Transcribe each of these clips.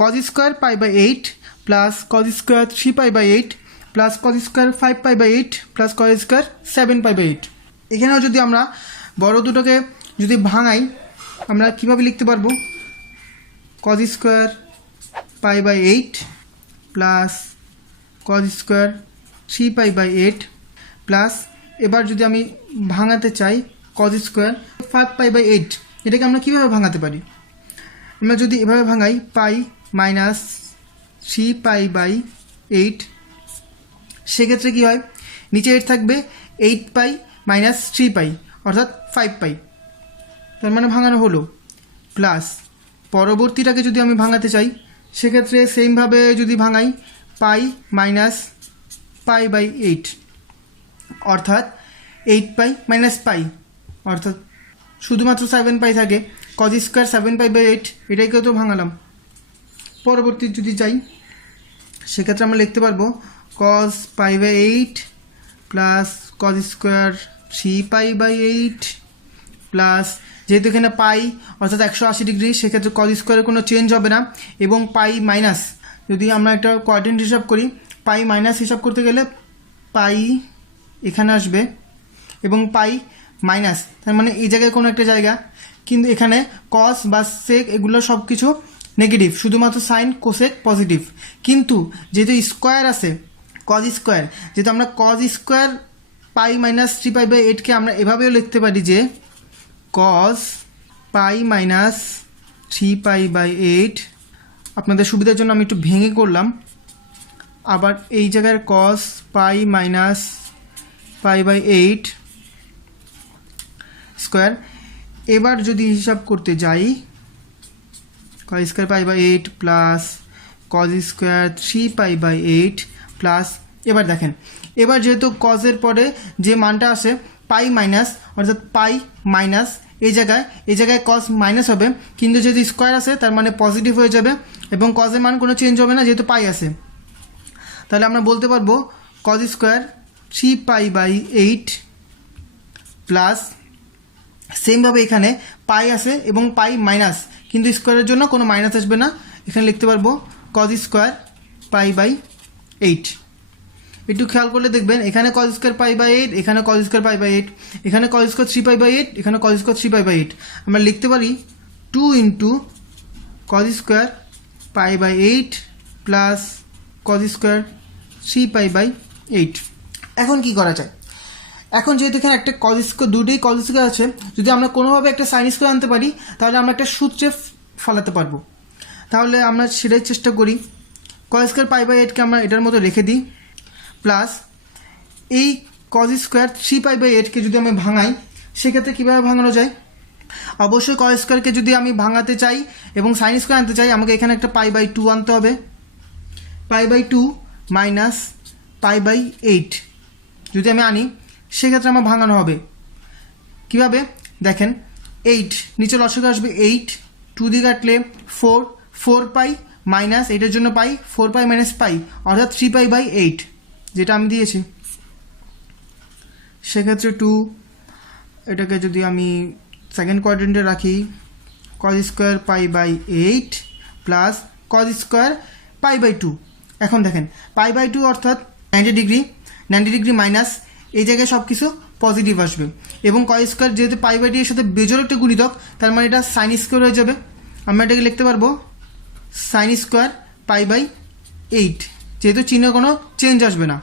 Cause square pi by 8 plus cos square 3 pi by 8 plus cos square 5 pi by 8 plus cos square 7 pi by 8। এখানেও যদি আমরা বড় দুটোকে যদি ভাঙাই আমরা কীভাবে লিখতে পারবো, cos square pi by 8 plus cos square 3 pi by 8 plus এবার যদি আমি ভাঙাতে চাই কজ স্কোয়ার 5 পাই বাই 8, এটাকে আমরা কীভাবে ভাঙাতে পারি? আমরা যদি এভাবে ভাঙাই পাই মাইনাস 3 পাই বাই 8, সেক্ষেত্রে কী হয়, নিচে 8 থাকবে, 8 পাই মাইনাস 3 পাই অর্থাৎ 5 পাই, তার মানে ভাঙানো হলো। প্লাস পরবর্তীটাকে যদি আমি ভাঙাতে চাই সেক্ষেত্রে সেমভাবে যদি ভাঙাই পাই মাইনাস পাই বাই 8 অর্থাৎ 8 পাই মাইনাস পাই অর্থাৎ শুধুমাত্র 7 পাই থাকে, কজ স্কোয়ার 7 পাই বাই 8, এটাকেও তো ভাঙালাম। পরবর্তী যদি যাই সেক্ষেত্রে আমরা লিখতে পারবো cos pi by 8 plus cos square 3 pi by 8 plus, যেহেতু এখানে পাই অর্থাৎ 180 ডিগ্রি, সেক্ষেত্রে কজ স্কোয়ারের কোনো চেঞ্জ হবে না, এবং পাই মাইনাস, যদি আমরা একটা কোয়াড্রেন্ট হিসাব করি পাই মাইনাস হিসাব করতে গেলে পাই এখানে আসবে এবং পাই মাইনাস, তার মানে এই জায়গায় কোনো একটা জায়গা, কিন্তু এখানে কস বা সেক এগুলো সব কিছু নেগেটিভ, শুধুমাত্র সাইন কোসেক পজিটিভ। কিন্তু যেহেতু স্কোয়ার আছে কজ স্কোয়ার, যেহেতু আমরা cos square pi minus 3 pi by 8কে আমরা এভাবেও লিখতে পারি যে cos pi minus 3 pi by 8, আপনাদের সুবিধার জন্য আমি একটু ভেঙে করলাম, আবার এই জায়গার cos pi minus pi by 8 square. এবার যদি হিসাব করতে যাই cos square pi by 8 plus cos square 3 pi by 8 plus, এবার দেখেন এবার যেহেতু কজের পরে যে মানটা আসে পাই মাইনাস অর্থাৎ পাই মাইনাস, এই জায়গায় কজ মাইনাস হবে, কিন্তু যেহেতু স্কোয়ার আছে তার মানে পজিটিভ হয়ে যাবে এবং কজের মান কোনো চেঞ্জ হবে না যেহেতু পাই আছে। তাহলে আমরা বলতে পারবো cos square 3 pi by 8 plus, সেমভাবে এখানে পাই আছে এবং পাই মাইনাস, কিন্তু স্কোয়ারের জন্য কোনো মাইনাস আসবে না, এখানে লিখতে পারবো কজ স্কোয়ার পাই বাই 8। একটু খেয়াল করলে দেখবেন এখানে কজ স্কোয়ার পাই বাই 8, এখানে কজ স্কোয়ার পাই বাই 8, এখানে কজ স্কোয়ার 3 পাই বাই 8, এখানে কজ স্কোয়ার 3 পাই বাই 8, আমরা লিখতে পারি 2 into cos square pi by 8 plus cos square 3 pi by 8। এখন কি করা যায়, এখন যেহেতু এখানে একটা কজ স্কোয়ার, দুটোই কজ স্কোয়ার আছে, যদি আমরা কোনোভাবে একটা সাইন স্কোয়ার আনতে পারি তাহলে আমরা একটা সূত্রে ফলাতে পারবো। তাহলে আমরা সেটাই চেষ্টা করি, কজ স্কোয়ার পাই বাই 8কে আমরা এটার মতো রেখে দিই, প্লাস এই কজ স্কোয়ার 3 পাই বাই 8কে যদি আমি ভাঙাই সেক্ষেত্রে কীভাবে ভাঙানো যায়, অবশ্যই কজ স্কোয়ারকে যদি আমি ভাঙাতে চাই এবং সাইন স্কোয়ার আনতে চাই আমাকে এখানে একটা পাই বাই 2 আনতে হবে, pi by 2 minus pi by 8 যদি আমি আনি সেক্ষেত্রে আমার ভাঙানো হবে কীভাবে, দেখেন 8 নিচে লসাগু আসবে 8, 2 দিয়ে কাটলে 4, 4 পাই মাইনাস এইটার জন্য পাই 4 পাই মাইনাস পাই অর্থাৎ 3 পাই বাই 8 যেটা আমি দিয়েছি, সেক্ষেত্রে 2, এটাকে যদি আমি সেকেন্ড কোয়াড্রেন্টে রাখি cos square pi by 8 plus cos square pi by 2। এখন দেখেন পাই বাই 2 অর্থাৎ 90 ডিগ্রি মাইনাস, এই জায়গায় সব কিছু পজিটিভ আসবে এবং কজ স্কোয়ার যেহেতু পাই বাই 2 এর সাথে বেজোর একটা গুণিতক, তার মানে এটা সাইন স্কোয়ার হয়ে যাবে, আমরা এটাকে লিখতে পারবো সাইন স্কোয়ার পাই বাই 8, যেহেতু চিহ্নে কোনো চেঞ্জ আসবে না।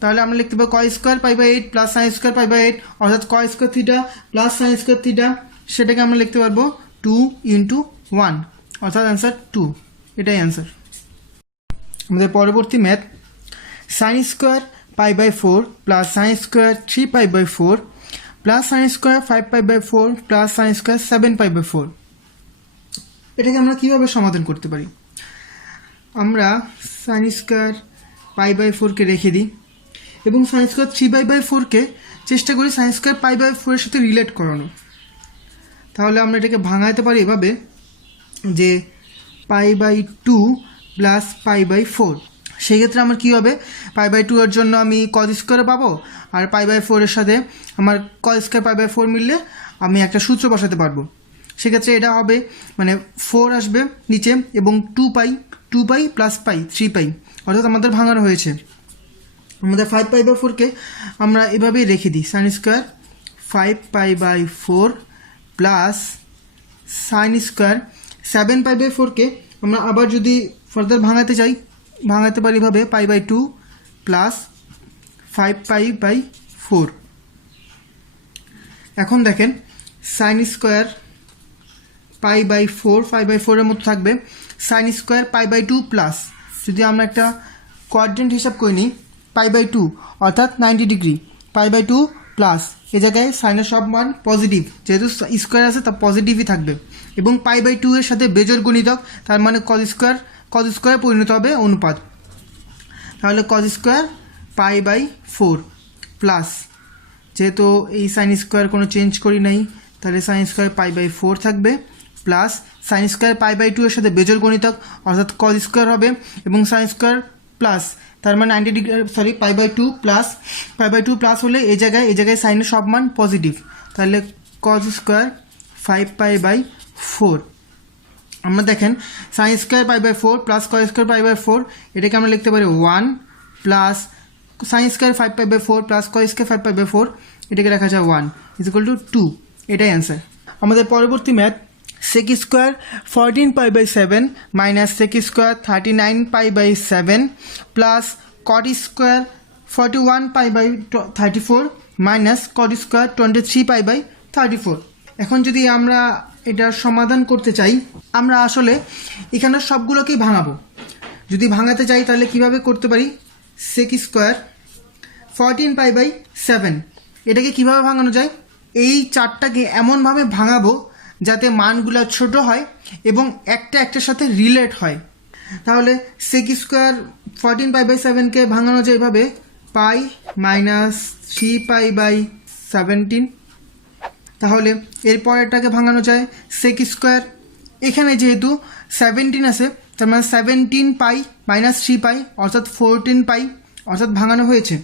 তাহলে আমরা লিখতে পারবো cos square pi by 8 plus sine square pi by 8 অর্থাৎ cos square theta plus sine square theta, সেটাকে আমরা লিখতে পারবো 2 ইন্টু 1 অর্থাৎ অ্যান্সার 2, এটাই অ্যান্সার। আমাদের পরবর্তী math, sine square pi by 4 plus sine square 3 pi by 4 plus sine square 5 pi by 4 plus sine square 7 pi by 4, এটাকে আমরা কীভাবে সমাধান করতে পারি, আমরা সাইন স্কোয়ার পাই বাই 4কে রেখে দিই এবং সাইন স্কোয়ার 3 পাই বাই 4কে চেষ্টা করি সাইন স্কোয়ার পাই বাই 4 এর সাথে রিলেট করানো। তাহলে আমরা এটাকে ভাঙাইতে পারি এভাবে যে pi by 2 plus pi by 4, সেই ক্ষেত্রে আমার কী হবে, পাই বাই 2 এর জন্য আমি কজ স্কোয়ারে পাবো আর পাই বাই 4 এর সাথে আমার কজ স্কোয়ার পাই বাই 4 মিললে আমি একটা সূত্র বসাতে পারবো। সেক্ষেত্রে এটা হবে মানে 4 আসবে নিচে এবং 2 পাই প্লাস পাই 3 পাই, অর্থাৎ আমাদের ভাঙানো হয়েছে। আমাদের 5π/4কে আমরা এভাবেই রেখে দিই, sine square 5π/4 plus sine square 7π/4কে আমরা আবার যদি ফার্দার ভাঙাতে চাই ভাঙাতে পারি এভাবে π/2 প্লাস 5π/4। এখন দেখেন সাইন স্কোয়ার π/4 এর মতো থাকবে, সাইন স্কোয়ার π/2 প্লাস যদি আমরা একটা কোয়াড্রেন্ট হিসাব করে নিই π/2 অর্থাৎ 90 ডিগ্রি, π/2 প্লাস এ জায়গায় সাইনের সব মান পজিটিভ, যেহেতু স্কোয়ার আছে তা পজিটিভই থাকবে এবং π/2 এর সাথে বেজোড় গুণিতক, তার মানে কজ স্কোয়ারে পরিণত হবে অনুপাত। তাহলে কজ স্কোয়ার π/4 প্লাস, যেহেতু এই সাইন স্কোয়ার কোনো চেঞ্জ করি নাই তাহলে সাইন স্কোয়ার π/4 থাকবে প্লাস সাইন স্কোয়ার π/2 এর সাথে বেজোড় গুণিতক অর্থাৎ কজ স্কোয়ার হবে এবং সাইন স্কোয়ার প্লাস তার মানে 90 ডিগ্রি π/2 প্লাস হলে এই জায়গায় সাইনের সব মান পজিটিভ, তাহলে কজ স্কোয়ার 5π/4। আমরা দেখেন sine square π/4 plus cos square π/4 এটাকে আমরা লিখতে পারি 1 plus sine square 5π/4 plus cos square 5π/4 এটাকে রাখা যায় 1 = 2, এটাই অ্যান্সার। আমাদের পরবর্তী math sec square 14π/7 minus sec square 39π/7 plus cot square 41π/34 minus cot square 23π/34। এখন যদি আমরা এটার সমাধান করতে চাই আমরা আসলে এখানে সবগুলোকেই ভাঙাবো। যদি ভাঙাতে চাই তাহলে কিভাবে করতে পারি, sec স্কোয়ার 14π/7 এটাকে কিভাবে ভাঙানো যায়, এই চারটাকে এমনভাবে ভাঙাবো যাতে মানগুলো ছোট হয় এবং একটার সাথে রিলেট হয়। তাহলে sec স্কোয়ার 14π/7কে ভাঙানো যায় এভাবে পাই মাইনাস 3π/17। তাহলে এরপরেরটাকে ভাঙানো যায় sec স্কোয়ার, এখানে যেহেতু 17 আছে তার মানে 17π মাইনাস 3π অর্থাৎ 14π অর্থাৎ ভাঙানো হয়েছে।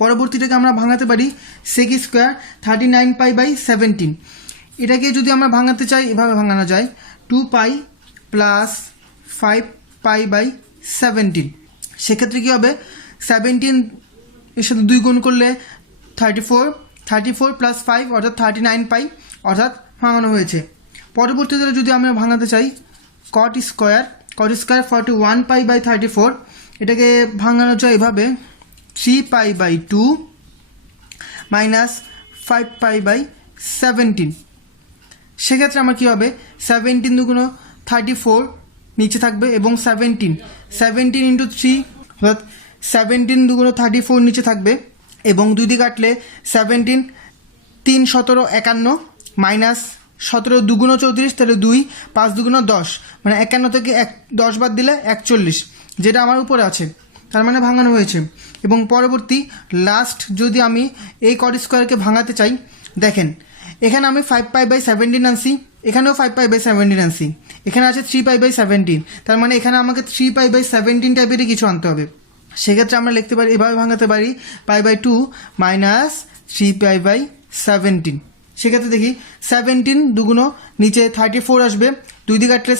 পরবর্তীটাকে আমরা ভাঙাতে পারি sec স্কোয়ার 39π/17, এটাকে যদি আমরা ভাঙাতে চাই এভাবে ভাঙানো যায় 2π প্লাস 5π/17। সেক্ষেত্রে কী হবে, 17 এর সাথে 2 গুণ করলে 34 প্লাস 5 অর্থাৎ 39π অর্থাৎ ভাঙানো হয়েছে। পরবর্তীতে যদি আমরা ভাঙাতে চাই cot স্কোয়ার 41π/34 এটাকে ভাঙানো যায় এভাবে 3π/2 মাইনাস 5π/17। সেক্ষেত্রে আমার কী হবে, 17 দুগুণ 34 নিচে থাকবে এবং 17 × 3 অর্থাৎ 17 দুগুণ 34 নিচে থাকবে এবং 2 দিয়ে কাটলে 17 3 17 51 মাইনাস 17 দুগুণ 34 তাহলে 2 5 দুগুণ 10 মানে 51 থেকে 10 বাদ দিলে 41, যেটা আমার উপরে আছে তার মানে ভাঙানো হয়েছে। এবং পরবর্তী লাস্ট যদি আমি এই cot স্কোয়ারকে ভাঙাতে চাই, দেখেন এখানে আমি 5π/17 আনছি, এখানেও 5π/17 আনছি, এখানে আছে 3π/17, তার মানে এখানে আমাকে 3π/17 টাইপেরই কিছু আনতে হবে। সেক্ষেত্রে আমরা লিখতে পারি এভাবে ভাঙাতে পারি π/2 মাইনাস 3π/17। সেক্ষেত্রে দেখি 17 দুগুণ নিচে 34 আসবে, 2 দিয়ে কাটলে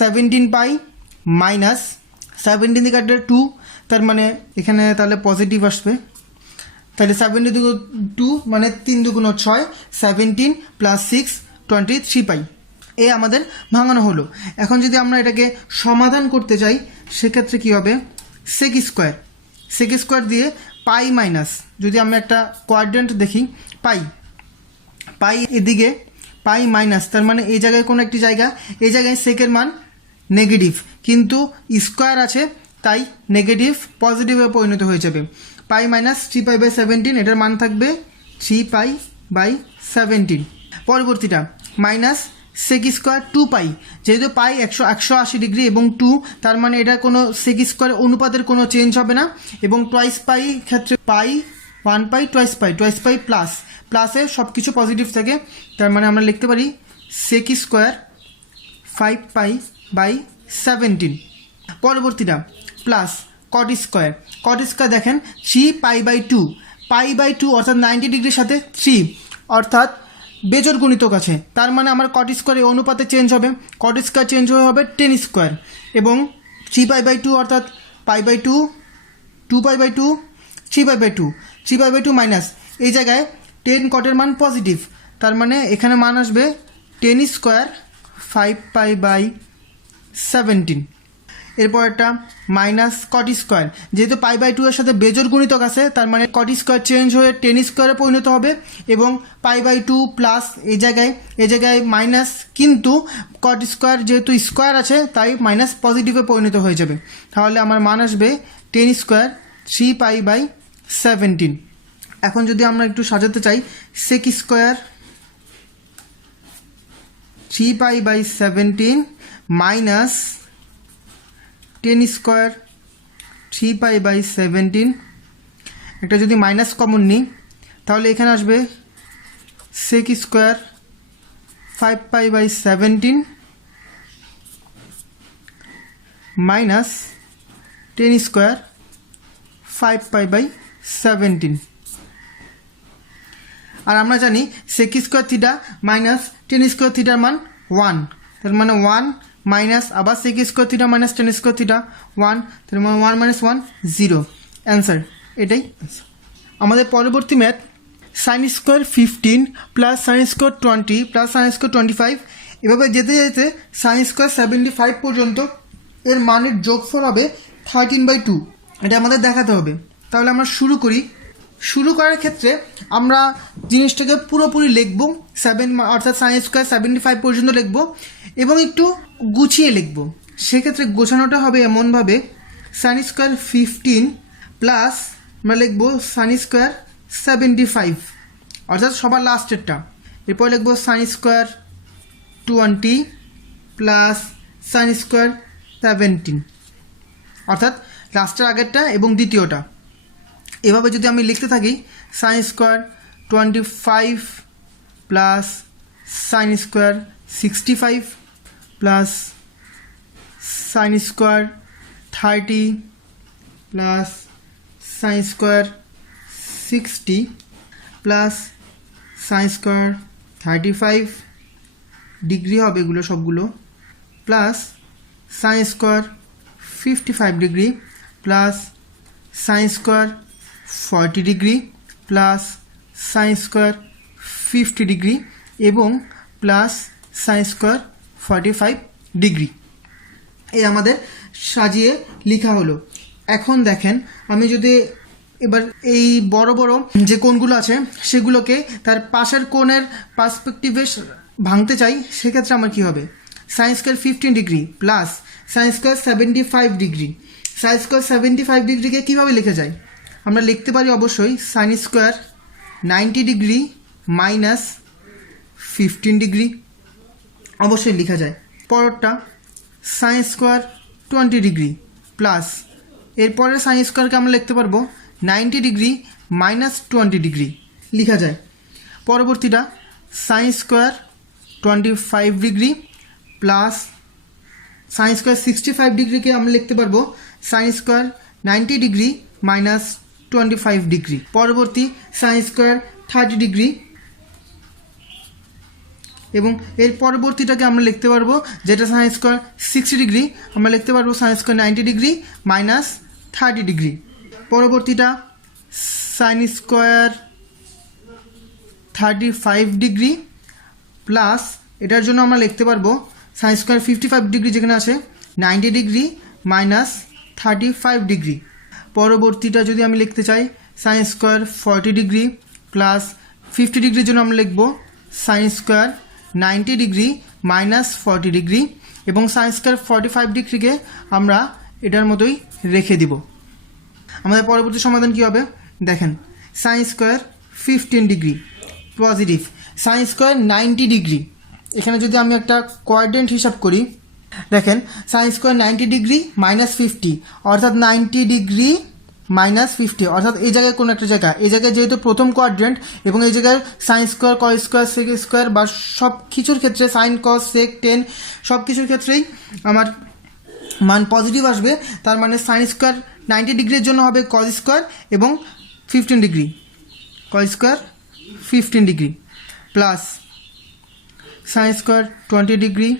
17π মাইনাস 17 দিয়ে কাটলে 2, তার মানে এখানে তাহলে পজিটিভ আসবে, তাহলে 17 দুগুণ 2 মানে 3 দুগুণ 6 17 প্লাস 6 23π এ আমাদের ভাঙানো হলো। এখন যদি আমরা এটাকে সমাধান করতে চাই সেক্ষেত্রে কী হবে, sec স্কোয়ার দিয়ে পাই মাইনাস, যদি আমরা একটা কোয়াড্রেন্ট দেখি পাই এদিকে পাই মাইনাস, তার মানে এই জায়গায় কোনো একটি জায়গা, এই জায়গায় সেকের মান নেগেটিভ কিন্তু স্কোয়ার আছে তাই নেগেটিভ পজিটিভে পরিণত হয়ে যাবে। পাই মাইনাস 3π/17 এটার মান থাকবে 3π/17। পরবর্তীটা মাইনাস sec স্কোয়ার 2π, যেহেতু পাই 180 ডিগ্রি এবং 2 তার মানে এটা কোনো sec স্কোয়ার অনুপাতের কোনো চেঞ্জ হবে না এবং টুয়াইস পাই ক্ষেত্রে পাই 1π টুয়াইস পাই প্লাসে সব কিছু পজিটিভ থাকে, তার মানে আমরা লিখতে পারি sec স্কোয়ার 5π/17। পরবর্তীটা প্লাস cot স্কোয়ার দেখেন 3π/2 অর্থাৎ 90 ডিগ্রির সাথে 3 অর্থাৎ বেজোড় গুণিতক আছে, তার মানে আমার কট স্কোয়ার এই অনুপাতে চেঞ্জ হবে, কট স্কোয়ার চেঞ্জ হয়ে হবে টেন স্কোয়ার, এবং 3π/2 অর্থাৎ π/2, 2π/2, 3π/2, 3π/2 মাইনাস এই জায়গায় 10 কটের মান পজিটিভ, তার মানে এখানে মান আসবে 10 স্কোয়ার 5π/17। এরপর একটা মাইনাস কট স্কোয়ার, যেহেতু π/2 এর সাথে বেজোড় গুণিতক আছে, তার মানে কট স্কোয়ার চেঞ্জ হয়ে 10 স্কোয়ারে পরিণত হবে, এবং π/2 প্লাস এই জায়গায় মাইনাস, কিন্তু কট স্কোয়ার যেহেতু স্কোয়ার আছে তাই মাইনাস পজিটিভে পরিণত হয়ে যাবে, তাহলে আমার মান আসবে 10 স্কোয়ার 3π/17। এখন যদি আমরা একটু সাজাতে চাই, সেক স্কোয়ার 3π/17 মাইনাস 10 স্কোয়ার 3π/17, একটা যদি মাইনাস কমন নিই তাহলে এখানে আসবে সেক স্কোয়ার 5π/17 মাইনাস 10 স্কোয়ার 5π/17। আর আমরা জানি sec square theta minus 10 square থিটার মান 1, তার মানে 1 মাইনাস আবার sec square theta minus 10 square theta 1, তার মানে 1 - 1 0, অ্যান্সার এটাই। আমাদের পরবর্তী math sine square 15 plus sine square 20 plus sine square 25, এভাবে যেতে যেতে সাইন স্কোয়ার 75 পর্যন্ত এর মানের যোগফল হবে 13/2, এটা আমাদের দেখাতে হবে। তাহলে আমরা শুরু করার ক্ষেত্রে আমরা জিনিসটাকে পুরোপুরি লিখব, 7 অর্থাৎ সাইন স্কোয়ার 75 পর্যন্ত লিখব এবং একটু গুছিয়ে লিখব। সেক্ষেত্রে গোছানোটা হবে এমনভাবে, সাইন স্কোয়ার 15 প্লাস আমরা লিখব সাইন স্কোয়ার 75 অর্থাৎ সবার লাস্টেরটা, এরপর লিখব sign square 20 plus sine square 17 অর্থাৎ লাস্টের আগেরটা এবং দ্বিতীয়টা। এভাবে যদি আমি লিখতে থাকি, sign square 25 plus sine square 65 plus sine square 30 plus sine square 60 plus sine square 35 degree হবে এগুলো সবগুলো, plus sine square 55 degree plus sine square 40 degree plus sine square 50 degree এবং প্লাস সাইন স্কোয়ার 45 ডিগ্রি। এই আমাদের সাজিয়ে লেখা হলো। এখন দেখেন, আমি যদি এবার এই বড় বড় যে কোণগুলো আছে সেগুলোকে তার পাশের কোণের পার্সপেক্টিভে ভাঙতে চাই, সেক্ষেত্রে আমার কী হবে, sign square 15 degree plus sine square 75 degree. Sine square 75 ডিগ্রিকে কীভাবে লেখা যায়, আমরা লিখতে পারি অবশ্যই sign square 90 degree minus 15 degree, অবশ্যই লেখা যায়। পরেরটা সাইন স্কোয়ার 20 ডিগ্রি প্লাস এরপরের সাইন স্কোয়ারকে আমরা লিখতে পারবো 90 ডিগ্রি মাইনাস 20 ডিগ্রি, লেখা যায়। পরবর্তীটা sine square 25 degree plus sine square 65 ডিগ্রিকে আমরা লিখতে পারবো sine square 90 degree minus 25 degree. পরবর্তী সাইন স্কোয়ার 30 ডিগ্রি এবং এর পরবর্তীটাকে আমরা লিখতে পারবো, যেটা সাইন স্কোয়ার 60 ডিগ্রি, আমরা লিখতে পারবো sine square 90 degree minus 30 degree. পরবর্তীটা সাইন স্কোয়ার 35 ডিগ্রি প্লাস এটার জন্য আমরা লিখতে পারবো সাইন স্কোয়ার 55 ডিগ্রি যেখানে আছে 90 ডিগ্রি মাইনাস 35 ডিগ্রি। পরবর্তীটা যদি আমি লিখতে চাই, সাইন স্কোয়ার 40 ডিগ্রি প্লাস 50 ডিগ্রির জন্য আমরা লিখব sign square 90 degree minus 40 degree এবং সাইন স্কোয়ার 45 ডিগ্রিকে আমরা এটার মতোই রেখে দিব। আমাদের পরবর্তী সমাধান কী হবে দেখেন, sine square 15 degree positive, sign square 90 degree, এখানে যদি আমি একটা কোয়াড্রেন্ট হিসাব করি, দেখেন সাইন স্কোয়ার 90 ডিগ্রি মাইনাস 50 অর্থাৎ 90 ডিগ্রি মাইনাস 50 অর্থাৎ এই জায়গায় কোনো একটা জায়গা, এই জায়গায় যেহেতু প্রথম কোয়াড্রেন্ট এবং এই জায়গায় sine square cos square sec square বা সব কিছুর ক্ষেত্রে সাইন কস সেক টেন সব কিছুর ক্ষেত্রেই আমার মান পজিটিভ আসবে। তার মানে সাইন স্কোয়ার 90 ডিগ্রির জন্য হবে কস স্কোয়ার এবং 15 degree, cos square 15 degree plus sine square 20 degree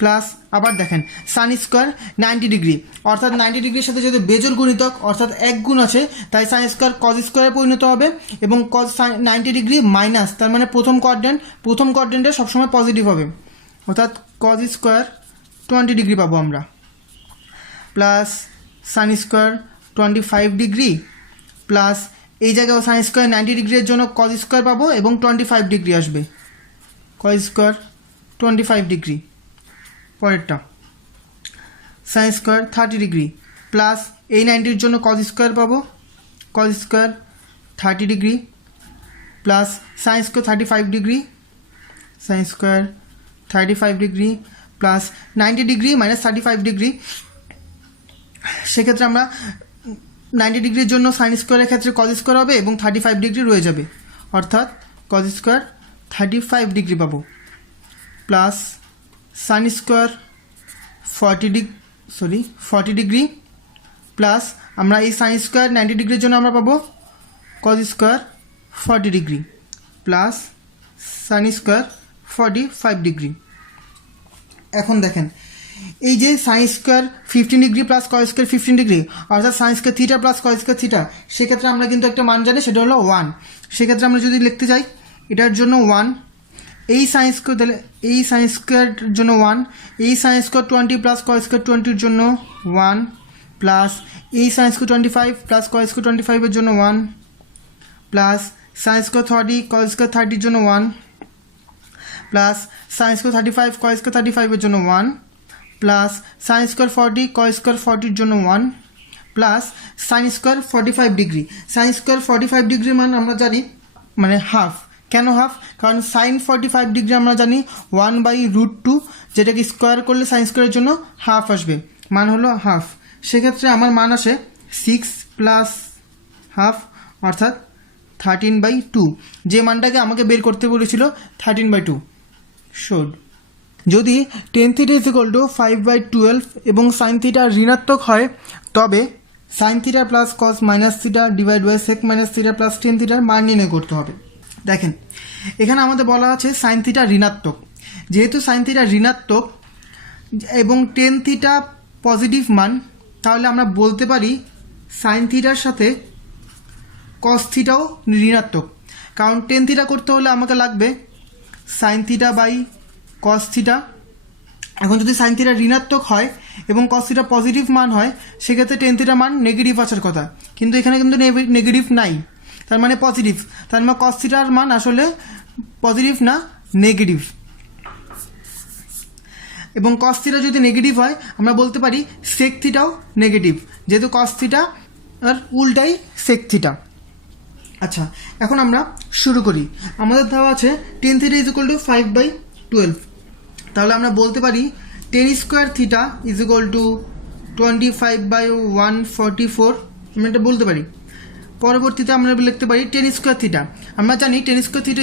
plus আবার দেখেন সান স্কোয়ার 90 ডিগ্রি, অর্থাৎ 90 ডিগ্রির সাথে যদি বেজোড় গুণিতক অর্থাৎ এক গুণ আছে, তাই সাইন স্কোয়ার কজ স্কোয়ারে পরিণত হবে এবং কজ 90 ডিগ্রি মাইনাস, তার মানে প্রথম কোয়াড্রেন্টে সবসময় পজিটিভ হবে, অর্থাৎ কজ স্কোয়ার 20 ডিগ্রি পাবো আমরা, প্লাস সান স্কোয়ার 25 ডিগ্রি প্লাস এই জায়গায় সাইন স্কোয়ার 90 ডিগ্রির জন্য কজ স্কোয়ার পাবো এবং 25 ডিগ্রি আসবে, কজ স্কোয়ার 25 ডিগ্রি। পরেরটা সাইন স্কোয়ার 30 ডিগ্রি প্লাস এই 90-র জন্য কজ স্কোয়ার পাবো, cos square 30 degree plus sine square 35 degree, sine square 35 degree plus 90 degree minus 35 degree, সেক্ষেত্রে আমরা 90 ডিগ্রির জন্য সাইন স্কোয়ারের ক্ষেত্রে কজ স্কোয়ার হবে এবং 35 ডিগ্রি রয়ে যাবে, অর্থাৎ কজ স্কোয়ার 35 ডিগ্রি পাবো, plus sine square 40 degree plus আমরা এই সাইন স্কোয়ার 90 ডিগ্রির জন্য আমরা পাবো cos square 40 degree plus sine square 45 degree. এখন দেখেন এই যে sine square 15 degree plus cos square 15 degree, অর্থাৎ sine square theta plus cos square theta, সেক্ষেত্রে আমরা কিন্তু একটা মান জানি, সেটা হলো 1। সেক্ষেত্রে আমরা যদি লিখতে চাই এটার জন্য 1, এই সাইন স্কোয়ার তাহলে এই সাইন স্কোয়ারের জন্য 1, এই sine square 20 plus cos square 20-র জন্য 1 প্লাস এই sine square 25 plus cos square 25-এর জন্য 1 plus sine square 30 cos square 30-র জন্য 1 plus sine square 35 cos square 35-এর জন্য 1 plus sine square 40 cos square 40-র জন্য 1 plus sine square 45 degree. Sine square 45 ডিগ্রির মান আমরা জানি মানে হাফ। কেন হাফ? কারণ সাইন 45 ডিগ্রি আমরা জানি 1/√2, যেটাকে স্কোয়ার করলে সাইন স্কোয়ারের জন্য হাফ আসবে, মান হলো হাফ। সেক্ষেত্রে আমার মান আসে 6 প্লাস হাফ অর্থাৎ 13/2, যে মানটাকে আমাকে বের করতে বলেছিল 13/2 শোড। যদি টেন থিটা = 5/12 এবং সাইন থিটা ঋণাত্মক হয়, তবে sine theta plus cos minus theta divide by sec minus theta plus tan থিটার মান নির্ণয় করতে হবে। দেখেন এখানে আমাদের বলা আছে সাইন থিটা ঋণাত্মক, যেহেতু সাইন থিটা ঋণাত্মক এবং টেন থিটা পজিটিভ মান, তাহলে আমরা বলতে পারি সাইন থিটার সাথে কস থিটাও ঋণাত্মক, কারণ টেন থিটা করতে হলে আমাকে লাগবে sine theta by cos theta. এখন যদি সাইন থিটা ঋণাত্মক হয় এবং কস থিটা পজিটিভ মান হয়, সেক্ষেত্রে টেন থিটা মান নেগেটিভ আসার কথা, কিন্তু এখানে কিন্তু নেগেটিভ নাই, তার মানে পজিটিভ, তার মানে কস থিটার মান আসলে পজিটিভ না নেগেটিভ। এবং কস থিটা যদি নেগেটিভ হয় আমরা বলতে পারি সেক থিটাও নেগেটিভ, যেহেতু কস থিটা আর উল্টাই সেক থিটা। আচ্ছা, এখন আমরা শুরু করি। আমাদের দেওয়া আছে টেন থিটা = 5/12, তাহলে আমরা বলতে পারি টেন স্কোয়ার থিটা = 25/144, আমরা এটা বলতে পারি। পরবর্তীতে আমরা লিখতে পারি টেন স্কোয়ার থিটা, আমরা জানি tan square theta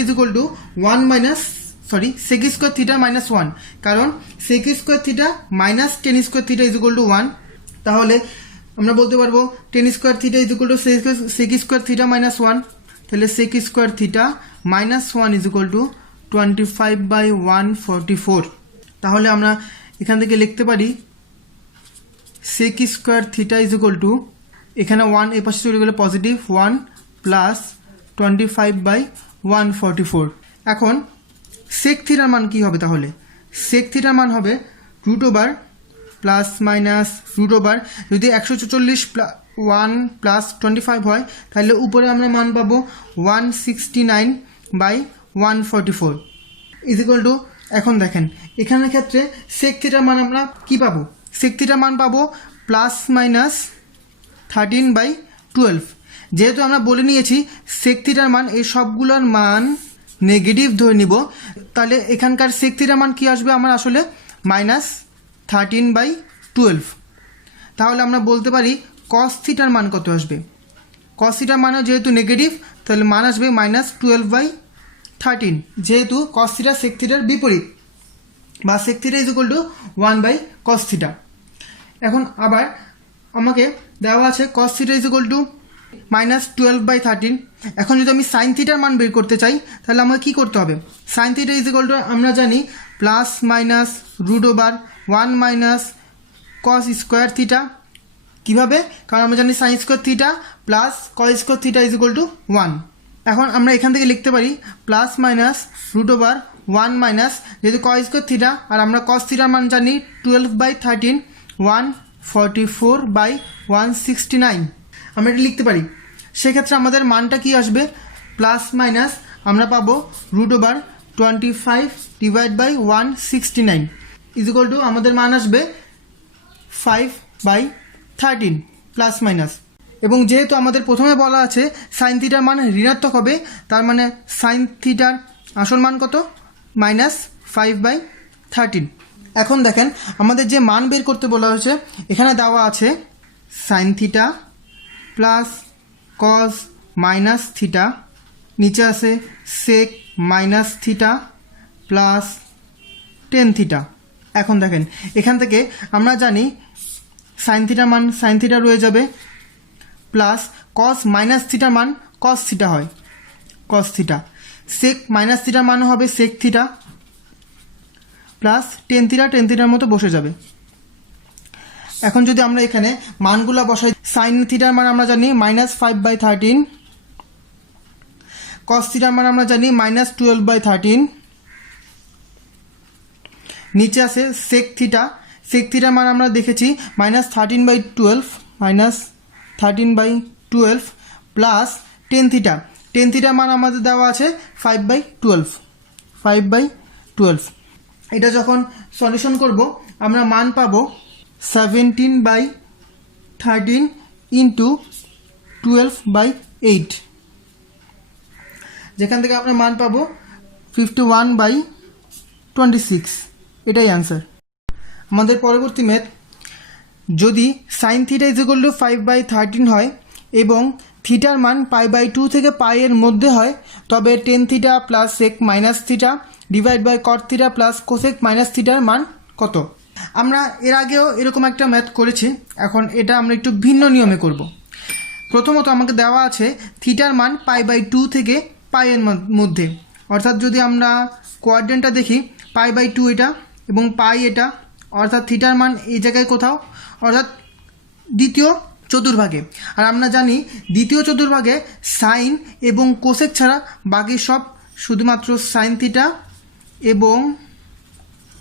sec square theta -1, কারণ sec square theta minus tan square theta = 1, তাহলে আমরা বলতে পারবো tan square theta = sec square theta -1, তাহলে সেক স্কোয়ার থিটা -1 = 25/144। তাহলে আমরা এখান থেকে লিখতে পারি সেক স্কোয়ার থিটা এখানে 1 এ পাশে চলে গেলে পজিটিভ 1 প্লাস 25/144। এখন সেক থিটার মান কি হবে? তাহলে সেক থিটার মান হবে √ওভার প্লাস মাইনাস √ওভার, যদি 144 প্লাস 25 হয় তাহলে উপরে আমরা মান পাবো 169/144 = এখন দেখেন এখানের ক্ষেত্রে সেক থিটার মান আমরা কি পাবো? সেক থিটার মান পাবো প্লাস মাইনাস 13/12। যেহেতু আমরা বলে নিয়েছি সেক থিটার মান, এই সবগুলোর মান নেগেটিভ ধরে নিব, তাহলে এখানকার সেক থিটার মান কি আসবে আমার আসলে -13/12। তাহলে আমরা বলতে পারি কস থিটার মান কত আসবে? কস থিটার মানও যেহেতু নেগেটিভ, তাহলে মান আসবে -12/13, যেহেতু কস থিটা সেক থিটার বিপরীত, বা সেক থিটা = 1/cos থিটা। এখন আবার আমাকে দেওয়া আছে কস থিটা -12/13। এখন যদি আমি সাইন থিটার মান বের করতে চাই তাহলে আমাকে কী করতে হবে? Sine theta is equal to আমরা জানি +-√1 cos স্কোয়ার থিটা। কীভাবে? কারণ আমরা জানি sign square theta plus cos square theta is equal to 1। এখন আমরা এখান থেকে লিখতে পারি +-√1 যেহেতু কস স্কোয়ার থিটা আর আমরা কস থিটার মান জানি 12/13 144/169। আমরা এটা লিখতে পারি। সেক্ষেত্রে আমাদের মানটা কি আসবে? প্লাস মাইনাস আমরা পাবো √25/169 ইজ ইকুয়াল টু আমাদের মান আসবে 5/13 প্লাস মাইনাস। এবং যেহেতু আমাদের প্রথমে বলা আছে সাইন থিটার মান ঋণাত্মক হবে, তার মানে সাইন থিটার আসল মান কত? -5/13। এখন দেখেন আমাদের যে মান বের করতে বলা হয়েছে এখানে দেওয়া আছে sine theta plus cos minus theta, নিচে আছে sec minus theta plus tan theta. এখন দেখেন এখান থেকে আমরা জানি সাইন থিটার মান সাইন থিটা রয়ে যাবে প্লাস কস মাইনাস থিটার মান কস থিটা হয় কস থিটা, সেক মাইনাস থিটার মান হবে সেক থিটা প্লাস টেন থিটার মতো বসে যাবে। এখন যদি আমরা এখানে মানগুলো বসাই, সাইন থিটার মান আমরা জানি -5/13, কস থিটার মান আমরা জানি -12/13, নিচে আছে সেক থিটার মান আমরা দেখেছি -13/12 প্লাস টেন থিটার মান আমাদের দেওয়া আছে 5/12। এটা যখন সলিউশন করব আমরা মান পাবো 17/13 ইন্টু 12/8, যেখান থেকে আমরা মান পাবো 51/26। এটাই অ্যান্সার। আমাদের পরবর্তী ম্যাথ, যদি sine theta is equal to 5/13 হয় এবং থিটার মান π/2 থেকে এর মধ্যে হয়, তবে tan theta plus sec minus theta divide by cot theta plus cosec minus থিটার মান কত? আমরা এর আগেও এরকম একটা ম্যাথ করেছি, এখন এটা আমরা একটু ভিন্ন নিয়মে করব। প্রথমত আমাকে দেওয়া আছে থিটার মান π/2 থেকে এর মধ্যে, অর্থাৎ যদি আমরা কোয়াড্রেন্টটা দেখি π/2 এটা এবং এটা, অর্থাৎ থিটার মান এই জায়গায় কোথাও, অর্থাৎ দ্বিতীয় চতুর্ভাগে। আর আমরা জানি দ্বিতীয় চতুর্ভাগে সাইন এবং কোসেক ছাড়া বাকি সব শুধুমাত্র সাইন থিটা এবং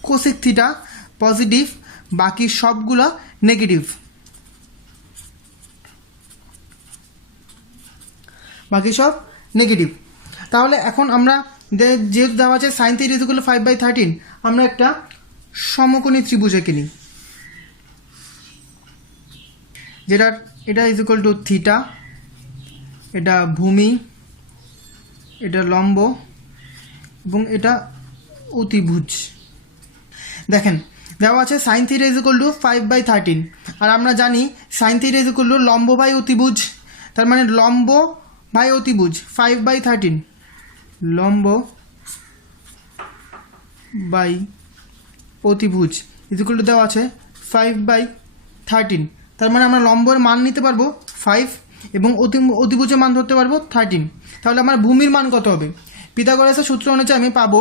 কোসেক থিটা পজিটিভ, বাকি সবগুলো নেগেটিভ। তাহলে এখন আমরা যেহেতু দেওয়া আছে sine theta is equal to 5/13, আমরা একটা সমকোণী ত্রিভুজ এঁকে নিই, যেটা এটা ইজ ইকুয়াল টু থিটা, এটা ভূমি, এটা লম্ব এবং এটা অতিভুজ। দেখেন দেওয়া আছে sine theta is equal to 5/13, আর আমরা জানি sine theta is equal to লম্ব বাই অতিভুজ, তার মানে লম্ব বাই অতিভুজ 5/13, লম্ব বাই অতিভুজ ইজ ইকুয়াল টু দেওয়া আছে 5/13, তার মানে আমরা লম্বের মান নিতে পারবো 5 এবং অতিভুজের মান ধরতে পারবো 13। তাহলে আমার ভূমির মান কত হবে? পিথাগোরাসের সূত্র অনুযায়ী আমি পাবো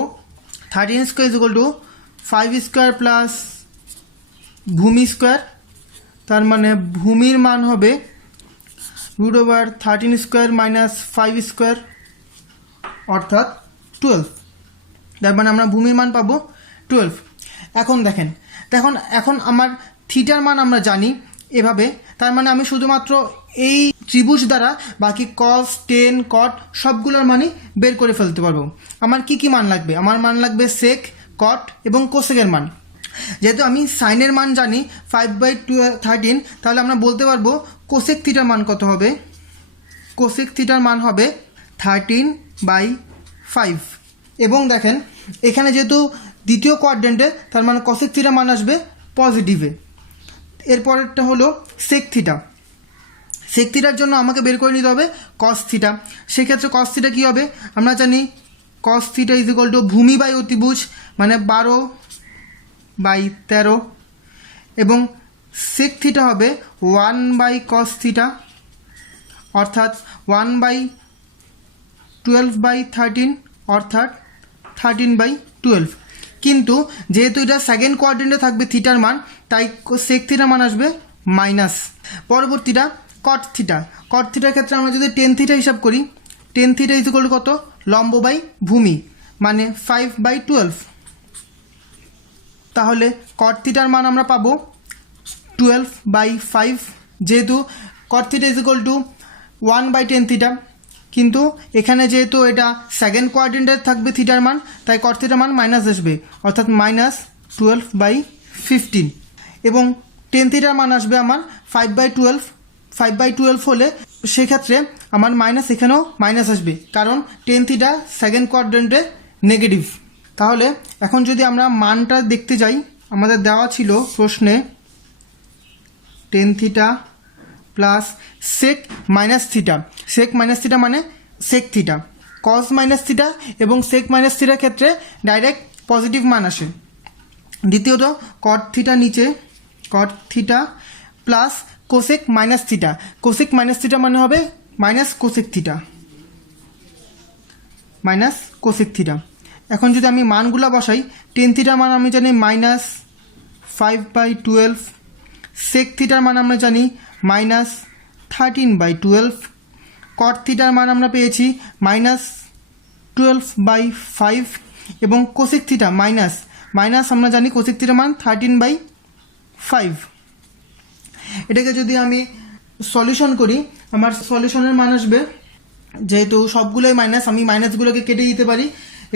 13 square is equal to 5 square plus ভূমি স্কোয়ার, তার মানে ভূমির মান হবে √13 স্কোয়ার মাইনাস 5 স্কোয়ার অর্থাৎ 12, তার মানে আমরা ভূমির মান পাবো 12। এখন দেখেন এখন আমার থিটার মান আমরা জানি এভাবে, তার মানে আমি শুধুমাত্র এই ত্রিভুজ দ্বারা বাকি কস টেন কট সবগুলোর মানই বের করে ফেলতে পারবো। আমার কি মান লাগবে? আমার মান লাগবে সেক, কট এবং কোসেকের মান। যেহেতু আমি সাইনের মান জানি 5/13, তাহলে আমরা বলতে পারবো কোসেক থিটার মান কত হবে? কোসেক থিটার মান হবে 13/5। এবং দেখেন এখানে যেহেতু দ্বিতীয় কোয়াড্রেন্টে, তার মানে কোসেক থিটার মান আসবে পজিটিভে। এরপরেরটা হলো সেক থিটার জন্য আমাকে বের করে নিতে হবে কস থিটা। সেক্ষেত্রে কস থিটা কী হবে? আমরা জানি cos theta is equal to ভূমি বাই অতিভুজ, মানে 12/13, এবং সেক থিটা হবে 1/cos থিটা অর্থাৎ 1/12/13 অর্থাৎ 13/12। কিন্তু যেহেতু এটা সেকেন্ড কোয়াড্রেন্টে থাকবে থিটার মান, তাই সেক থিটার মান আসবে মাইনাস। পরবর্তীটা কট থিটা। কট থিটার ক্ষেত্রে আমরা যদি টেন থিটা হিসাব করি, tan theta is equal to কত? লম্ব বাই ভূমি, মানে 5/12। তাহলে কট থিটার মান আমরা পাবো 12/5, যেহেতু কট theta is equal to 1/10 theta. কিন্তু এখানে যেহেতু এটা সেকেন্ড কোয়াড্রেন্টে থাকবে থিটার মান, তাই কট থিটার মান মাইনাস আসবে, অর্থাৎ -12/15। এবং টেন থিটার মান আসবে আমার 5/12। 5/12 হলে সেক্ষেত্রে আমার মাইনাস, এখানেও মাইনাস আসবে, কারণ টেন থিটা সেকেন্ড কোয়াড্রেন্টে নেগেটিভ। তাহলে এখন যদি আমরা মানটা দেখতে যাই, আমাদের দেওয়া ছিল প্রশ্নে tan theta plus sec minus theta. Sec minus theta মানে sec theta. Cos minus theta এবং সেক মাইনাস থিটার ক্ষেত্রে ডাইরেক্ট পজিটিভ মান আসে। দ্বিতীয়ত কট থিটা নিচে, কট theta plus cosec minus theta. Cosec minus theta মানে হবে minus cosec theta, minus cosec theta. এখন যদি আমি মানগুলো বসাই, টেন থিটার মান আমি জানি -5/12, সেক থিটার মান আমরা জানি -13/12, কট থিটার মান আমরা পেয়েছি -12/5, এবং কোসেক থিটা মাইনাস আমরা জানি কোসেক থিটার মান 13/5। এটাকে যদি আমি সলিউশন করি, আমার সলিউশনের মান আসবে, যেহেতু সবগুলোই মাইনাস, আমি মাইনাসগুলোকে কেটে দিতে পারি,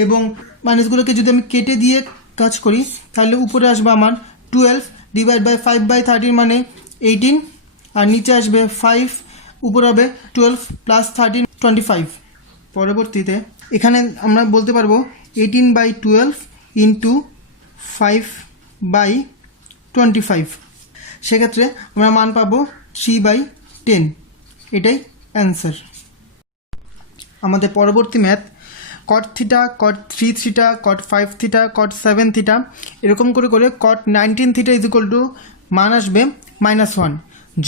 এবং মাইনাসগুলোকে যদি আমি কেটে দিয়ে কাজ করি, তাহলে উপরে আসবে আমার 12/5/13 মানে 18, আর নিচে আসবে 5, উপরে হবে 12 + 13 25। পরবর্তীতে এখানে আমরা বলতে পারবো 18/12 ইন্টু 5/25। সেক্ষেত্রে আমরা মান পাবো 3/10। এটাই অ্যান্সার। আমাদের পরবর্তী ম্যাথ কট থিটা, কট 3 থিটা, কট 5 থিটা, কট 7 থিটা, এরকম করে করে কট 19 থিটা ইজ ইকুয়াল টু মান আসবে -1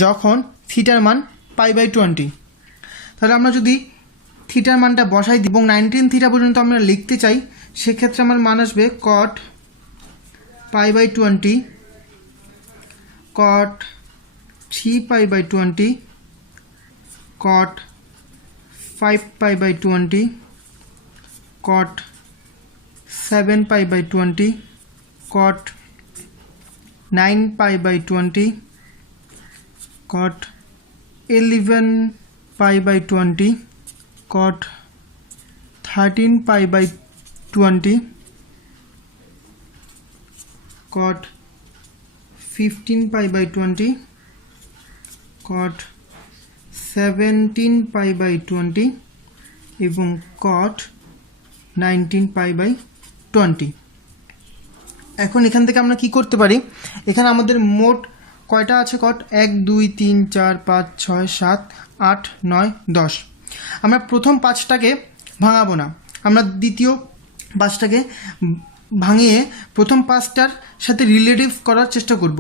যখন থিটার মান π/20। তাহলে আমরা যদি থিটার মানটা বসাই দিই এবং 19 থিটা পর্যন্ত আমরা লিখতে চাই, সেক্ষেত্রে আমার মান আসবে কট π/20, কট 3π/20, কট 5π/20, cot 7π/20, cot 9π/20, cot 11π/20, cot 13π/20, cot 15π/20, cot 17π/20 এবং cot 19π/20। এখন এখান থেকে আমরা কি করতে পারি, এখানে আমাদের মোট কয়টা আছে কট? 1 2 3 4 5 6 7 8 9 10। আমরা প্রথম 5টাকে ভাঙাবো না, আমরা দ্বিতীয় 5টাকে ভাঙিয়ে প্রথম 5টার সাথে রিলেটিভ করার চেষ্টা করব।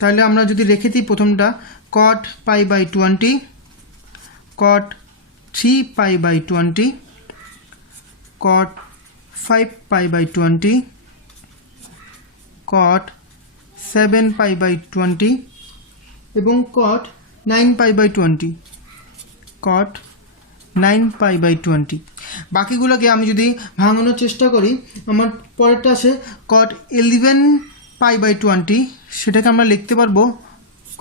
তাহলে আমরা যদি রেখে দিই প্রথমটা cot π/20, cot 3π/20, cot 5π/20, cot 7π/20 এবং cot 9π/20, cot 9π/20। বাকিগুলোকে আমি যদি ভাঙানোর চেষ্টা করি, আমার পরেরটা আছে cot 11π/20, সেটাকে আমরা লিখতে পারবো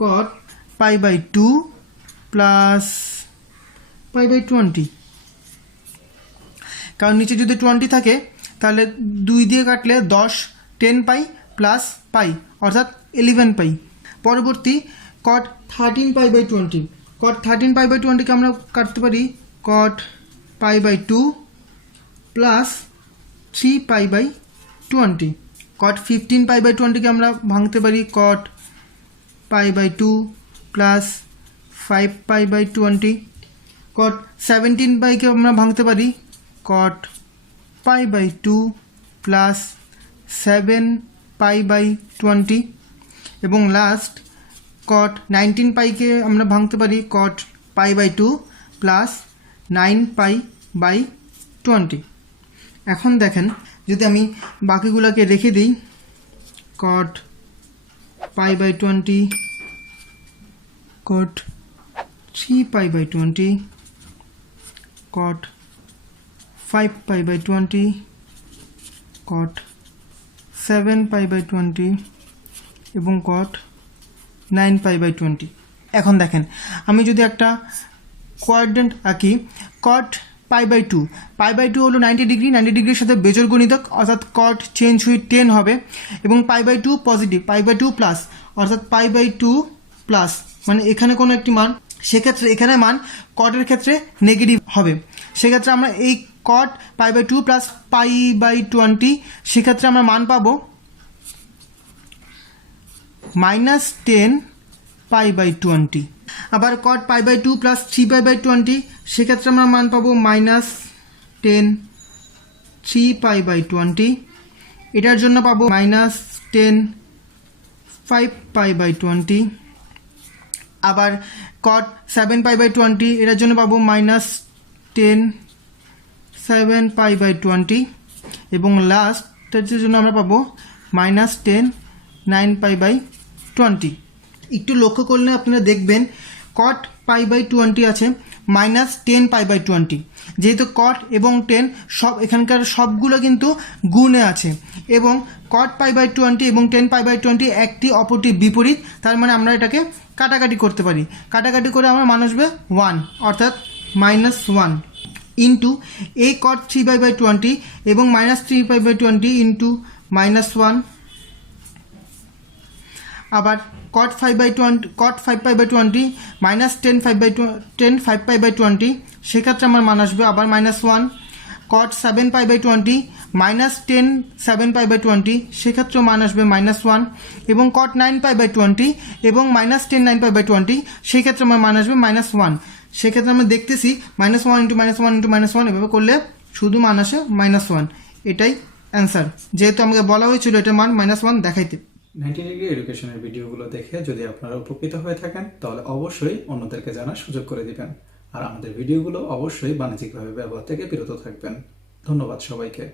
cot π/2 প্লাস π/20, কারণ নিচে যদি 20 থাকে তাহলে 2 দিয়ে কাটলে 10, 10π প্লাস পাই অর্থাৎ 11π। পরবর্তী cot 13π/20, cot 13π/20কে আমরা কাটতে পারি cot π/2 প্লাস 3π/20। cot 15π/20কে আমরা ভাঙতে পারি cot π/2 প্লাস 5π/20। cot 17π-কে আমরা ভাঙতে পারি cot π/2 প্লাস 7π/20 এবং লাস্ট cot 19π-কে আমরা ভাঙতে পারি cot π/2 প্লাস 9π/20। এখন দেখেন যদি আমি বাকিগুলোকে রেখে দিই, cot π/20, cot 3π/20, cot 5π/20, cot 7π/20 এবং cot 9π/20। এখন দেখেন আমি যদি একটা কোয়াড্রেন্ট আঁকি, cot π/2, π/2 হলো 90 ডিগ্রি, 90 ডিগ্রির সাথে বেজোড় গুণিতক অর্থাৎ cot চেঞ্জ হয়ে 10 হবে এবং π/2 পজিটিভ, π/2 প্লাস অর্থাৎ π/2 প্লাস মানে এখানে কোনো একটি মান, সেক্ষেত্রে এখানে মান কটের ক্ষেত্রে নেগেটিভ হবে। সেক্ষেত্রে আমরা এই cot π/2 প্লাস π/20 সেক্ষেত্রে আমরা মান পাবো -10π/20। আবার cot π/2 প্লাস 3π/20 সেক্ষেত্রে আমরা মান পাবো -10 3π/20। এটার জন্য পাবো -10 5π/20। আবার cot 7π/20 এটার জন্য পাবো -10 7π/20 এবং লাস্টের জন্য আমরা পাবো -10 9π/20। একটু লক্ষ্য করলে আপনারা দেখবেন cot π/20 আছে -10π/20, যেহেতু cot এবং 10 সব এখানকার সবগুলো কিন্তু গুণে আছে এবং cot π/20 এবং 10π/20 একটি অপরটি বিপরীত, তার মানে আমরা এটাকে কাটাকাটি করতে পারি। কাটাকাটি করে আমার মান আসবে 1 অর্থাৎ -1 ইন্টু এই cot 3π/20 এবং -3π/20 ইন্টু -1। আবার cot 5π/20 -10 5π/20 সেক্ষেত্রে আমার মান আসবে আবার -1। cot 7π/20 -10 7π/20 সেক্ষেত্রেও মান আসবে -1 এবং cot 9π/20 এবং -10 9π/20 সেক্ষেত্রে আমার মান আসবে -1। সেক্ষেত্রে আমরা দেখতেছি -1 ইন্টু -1 ইন্টু -1 এভাবে করলে শুধু মান আসে -1। এটাই অ্যান্সার, যেহেতু আমাকে বলা হয়েছিল এটা মান -1 দেখাইতে। 90 ডিগ্রি এডুকেশনের ভিডিওগুলো দেখে যদি আপনারা উপকৃত হয়ে থাকেন তাহলে অবশ্যই অন্যদেরকে জানার সুযোগ করে দিবেন, আর আমাদের ভিডিওগুলো অবশ্যই বাণিজ্যিকভাবে ব্যবহার থেকে বিরত থাকবেন। ধন্যবাদ সবাইকে।